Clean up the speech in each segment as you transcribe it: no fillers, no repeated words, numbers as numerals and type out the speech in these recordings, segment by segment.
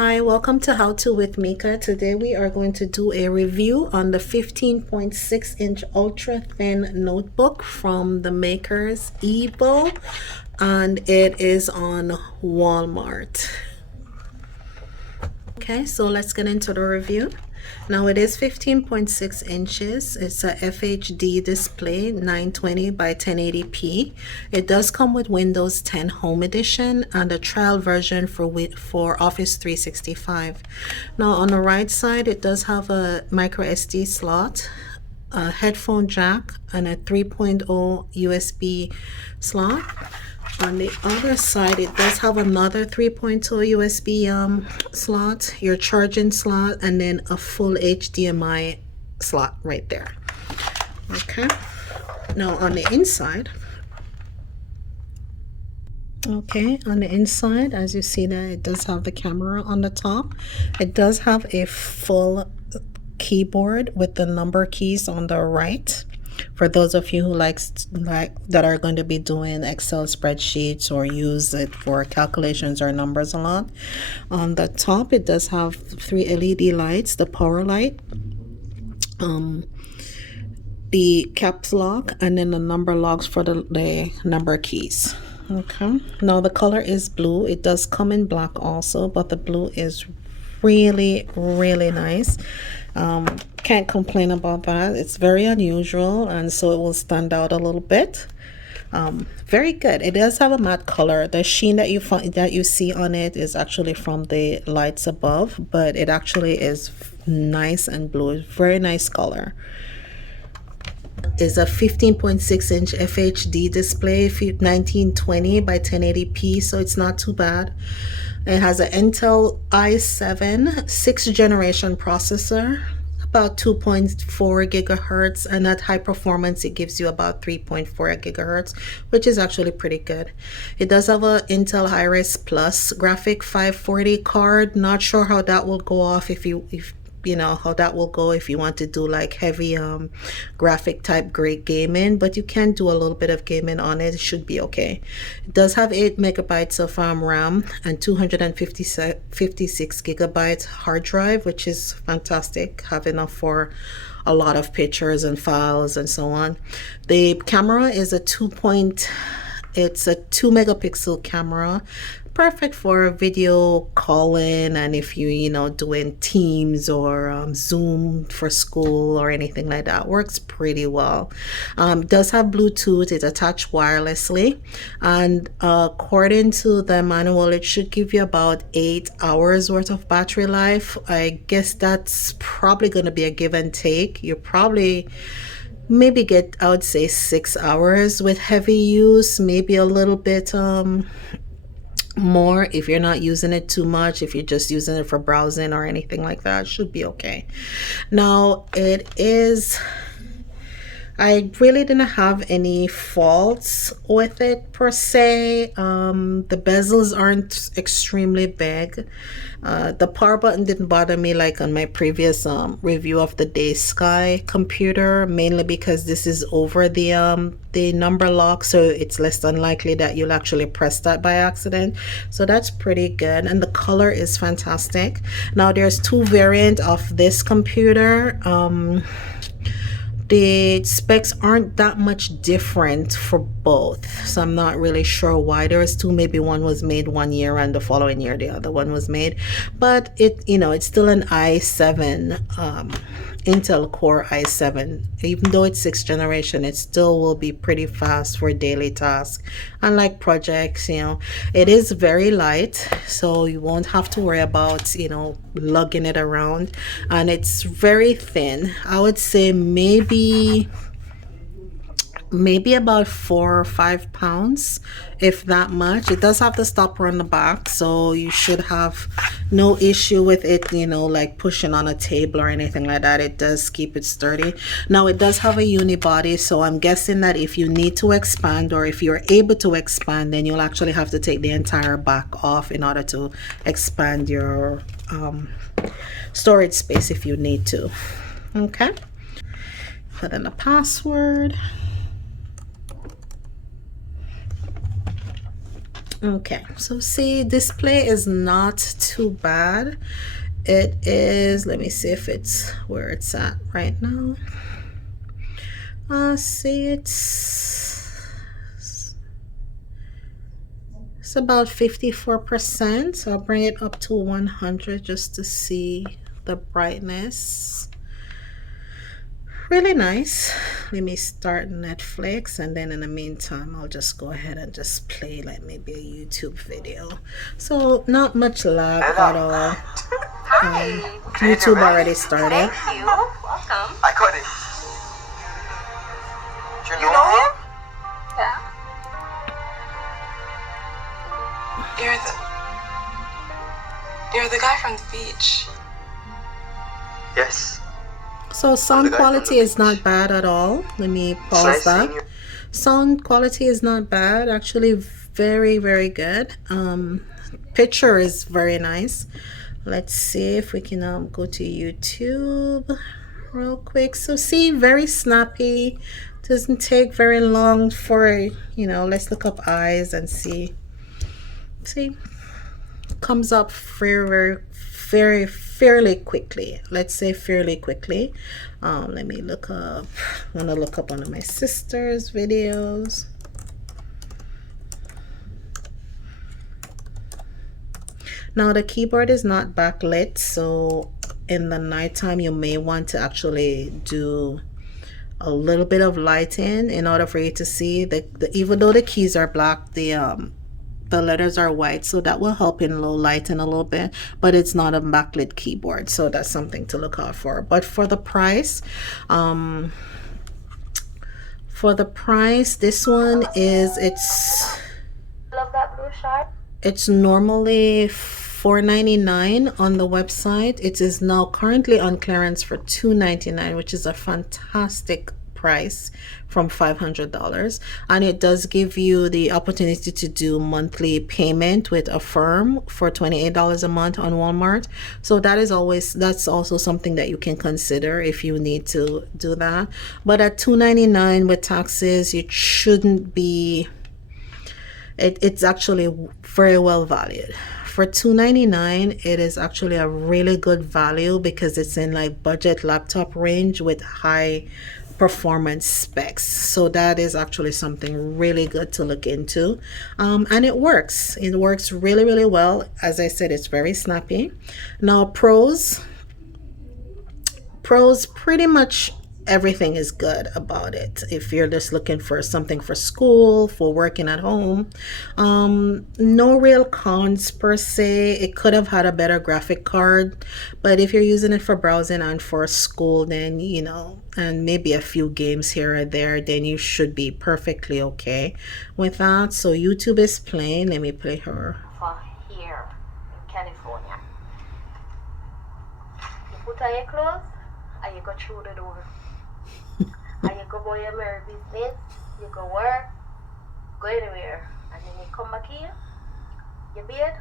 Hi, welcome to How To with Mika. Today we are going to do a review on the 15.6-inch ultra thin notebook from the makers EVOO, and it is on Walmart. Okay, so let's get into the review. Now it is 15.6 inches. It's a FHD display, 920 by 1080p. It does come with Windows 10 Home Edition and a trial version for Office 365. Now on the right side, it does have a micro SD slot, a headphone jack, and a 3.0 USB slot. On the other side, it does have another 3.0 USB slot, your charging slot, and then a full HDMI slot right there. Okay. Now on the inside, as you see that it does have the camera on the top. It does have a full keyboard with the number keys on the right. For those of you who like that are going to be doing Excel spreadsheets or use it for calculations or numbers a lot. On the top, it does have 3 LED lights, the power light, the caps lock, and then the number locks for the number keys. Okay, now the color is blue. It does come in black also, but the blue is really nice. Can't complain about that. It's very unusual, and so it will stand out a little bit. Very good. It does have a matte color. The sheen that you see on it is actually from the lights above, but it actually is nice and blue. It's very nice color. Is a 15.6-inch FHD display, 1920 by 1080p, so it's not too bad. It has an Intel i7 6th generation processor, about 2.4 gigahertz, and at high performance it gives you about 3.4 gigahertz, which is actually pretty good. It does have a Intel Iris Plus graphic 540 card. Not sure how that will go off if you want to do like heavy graphic type great gaming, but you can do a little bit of gaming on it. It should be okay. It does have 8 megabytes of RAM and 256 gigabytes hard drive, which is fantastic. Have enough for a lot of pictures and files and so on. The camera is it's a 2 megapixel camera, perfect for video calling, and if you doing Teams or Zoom for school or anything like that, works pretty well. It does have Bluetooth. It's attached wirelessly, and according to the manual, it should give you about 8 hours worth of battery life. I guess that's probably going to be a give and take. You probably maybe get, I would say, 6 hours with heavy use, maybe a little bit more if you're not using it too much. If you're just using it for browsing or anything like that, it should be okay. Now I really didn't have any faults with it per se. The bezels aren't extremely big. The power button didn't bother me like on my previous review of the Day Sky computer, mainly because this is over the number lock, so it's less than likely that you'll actually press that by accident. So that's pretty good, and the color is fantastic. Now there's 2 variants of this computer. The specs aren't that much different for both, so I'm not really sure why there's 2. Maybe one was made one year and the following year the other one was made, but it's still an i7 Intel Core i7. Even though it's 6th generation, it still will be pretty fast for daily tasks. Unlike projects, it is very light, so you won't have to worry about lugging it around, and it's very thin. I would say maybe about 4 or 5 pounds, if that much. It does have the stopper on the back, so you should have no issue with it like pushing on a table or anything like that. It does keep it sturdy. Now it does have a unibody, so I'm guessing that if you need to expand, or if you're able to expand, then you'll actually have to take the entire back off in order to expand your storage space if you need to. Okay, put in the password. Okay, so see, display is not too bad. It is, let me see if it's where it's at right now. See, it's about 54%. So I'll bring it up to 100 just to see the brightness. Really nice. Let me start Netflix, and then in the meantime I'll just go ahead and just play like maybe a YouTube video. So not much lag at all. YouTube already started. Thank you. Welcome. I got it. You know him? Yeah. You're the guy from the beach. Yes. So sound quality is not bad at all. Let me pause that. Sound quality is not bad. Actually, very, very good. Picture is very nice. Let's see if we can go to YouTube real quick. So see, very snappy. Doesn't take very long for, let's look up eyes and see. See, comes up fairly quickly. Let's say fairly quickly. Let me look up. I'm gonna look up one of my sister's videos. Now the keyboard is not backlit, so in the nighttime you may want to actually do a little bit of lighting in order for you to see even though the keys are black, the letters are white, so that will help in low lighting a little bit, but it's not a backlit keyboard, so that's something to look out for. But for the price, this one is, Love that blue shirt. It's normally $4.99 on the website. It is now currently on clearance for $2.99, which is a fantastic price from $500, and it does give you the opportunity to do monthly payment with Affirm for $28 a month on Walmart. So that's also something that you can consider if you need to do that. But at $2.99 with taxes, it shouldn't be. It's actually very well valued. For $2.99, it is actually a really good value because it's in like budget laptop range with high performance specs. So that is actually something really good to look into. And it works really, really well. As I said, it's very snappy. Now pros, pretty much everything is good about it. If you're just looking for something for school, for working at home, no real cons per se. It could have had a better graphic card, but if you're using it for browsing and for school, then and maybe a few games here or there, then you should be perfectly okay with that. So YouTube is playing. Let me play her. For here in California, you put on your clothes and you go through the door. And you go about your merry business, you go work, go anywhere, and then you come back here, your bed,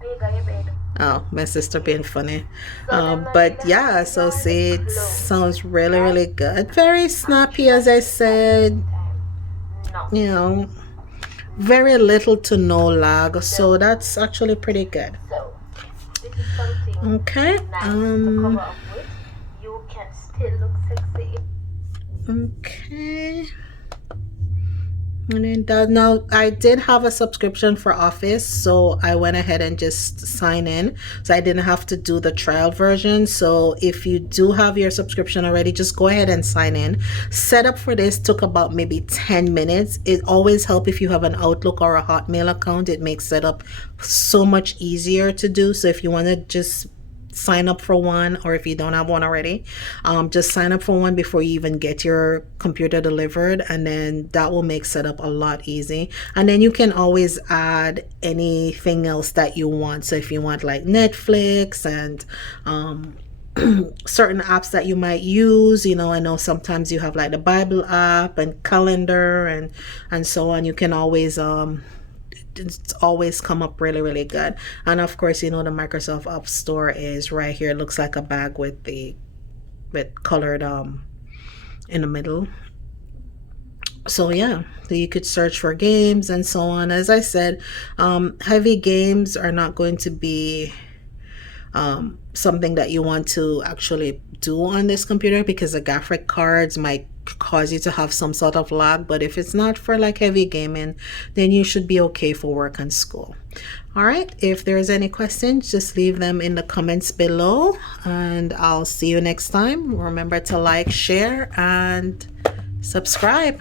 and you got your bed. Oh, my sister being funny. But yeah, so see, it sounds really, really good. Very snappy, as I said. Very little to no lag, so that's actually pretty good. So this is something okay. nice to cover up with. You can still look sexy. Okay. And then now I did have a subscription for Office, so I went ahead and just signed in, so I didn't have to do the trial version. So if you do have your subscription already, just go ahead and sign in. Setup for this took about maybe 10 minutes. It always helps if you have an Outlook or a Hotmail account. It makes setup so much easier to do. So if you want to just sign up for one, or if you don't have one already, just sign up for one before you even get your computer delivered, and then that will make setup a lot easy. And then you can always add anything else that you want. So if you want like Netflix and certain apps that you might use, I know sometimes you have like the Bible app and calendar and so on. You can always it's always come up really, really good. And of course, the Microsoft App Store is right here. It looks like a bag with colored in the middle. So yeah, so you could search for games and so on. As I said, heavy games are not going to be something that you want to actually do on this computer because the graphic cards might cause you to have some sort of lag. But if it's not for like heavy gaming, then you should be okay for work and school. All right, if there's any questions, just leave them in the comments below, and I'll see you next time. Remember to like, share, and subscribe.